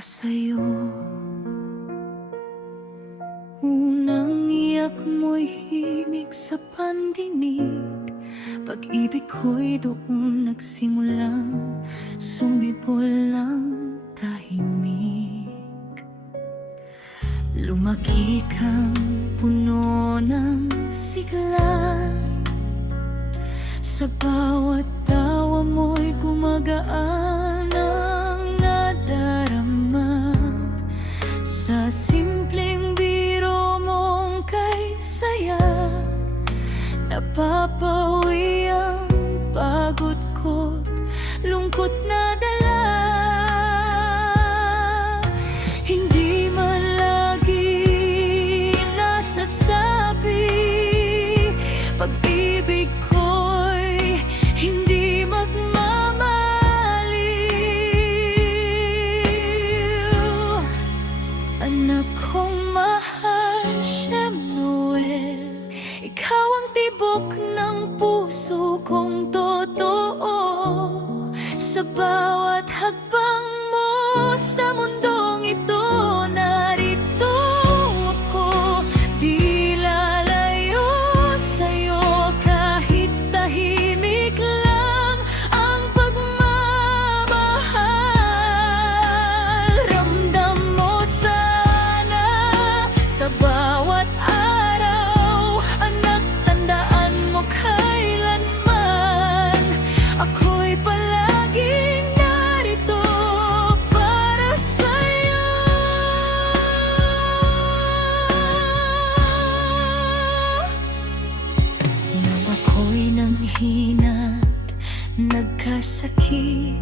para sa'yo. Unang iyak mo'y himig sa pandinig, pag-ibig ko'y doon nagsimulang sumibol ng tahimik. Lumaki kang puno ng sigla, sa bawat tawa mo'y gumagaan ang nadarama. Sa simpleng biro mong kay saya, napapawi ang pagod ko't lungkot na dala. Hindi man lagi nasasabi, pag-ibig ko'y hindi magmamaliw. Anak kong mahal, Siyem Noel, ikaw ang tibok ng puso kong totoo. Sa bawat hakbang mo sa mundong ito, narito ako. Di lalayo sa'yo kahit tahimik lang ang pagmamahal. Ramdam mo sana sa bawat araw, anak, tandaan mo kailanman ako'y palaging narito para sa'yo. Nang ako'y nanghina, nagkasakit,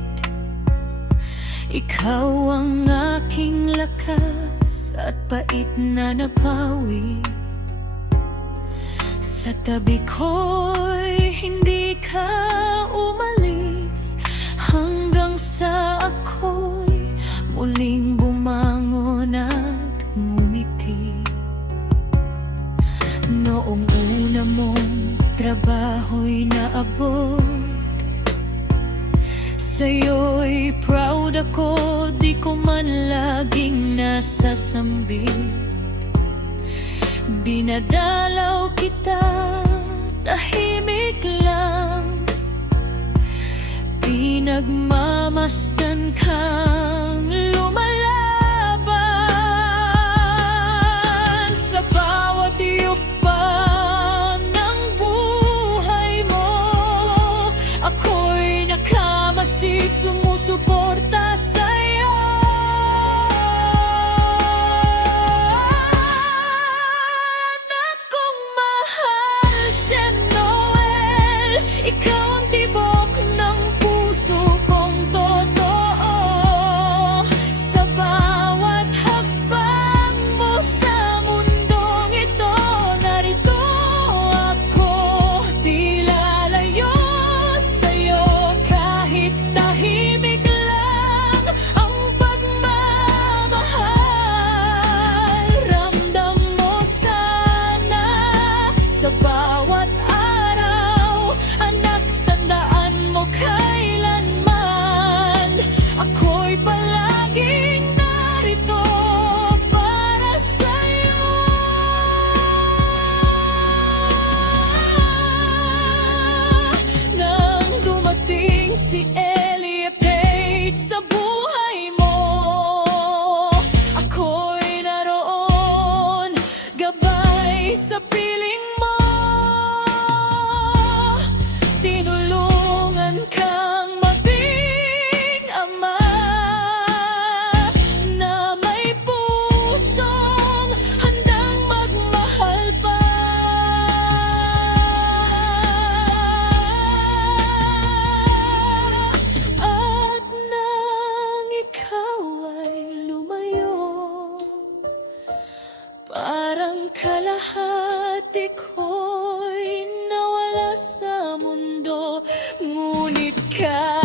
ikaw ang aking lakas at pait na napawi. Sa tabi ko'y hindi ka umalis, hanggang sa ako'y muling bumangon at ngumiti. Noong una mong trabaho'y naabot, sa'yo'y proud ako, di ko man laging nasasambit. Dinadalaw kita, tahimik lang, pinagmamasdan kang lumalaban. Sa bawat yupa ng buhay mo, ako'y nakamasid, sumusuporta sa'yo. Anak kong mahal, Siyem Noel, ikaw ang tibok ng puso kong totoo. Sa bawat hakbang mo sa mundong ito, narito ako. Di lalayo sa'yo kahit tahimik lang ang pagmamahal. Ramdam mo sana sa bawat araw, anak, tandaan mo kailanman ako'y palaging narito para sa'yo. Nang dumating si Elia Page sa buhay mo, ako'y naroon, gabay sa piling mo. Tinulungan kang maging ama na may pusong handang magmahal pa. At nang ikaw ay lumayo, parang kalahati ko'y nawala sa mundo, ngunit ka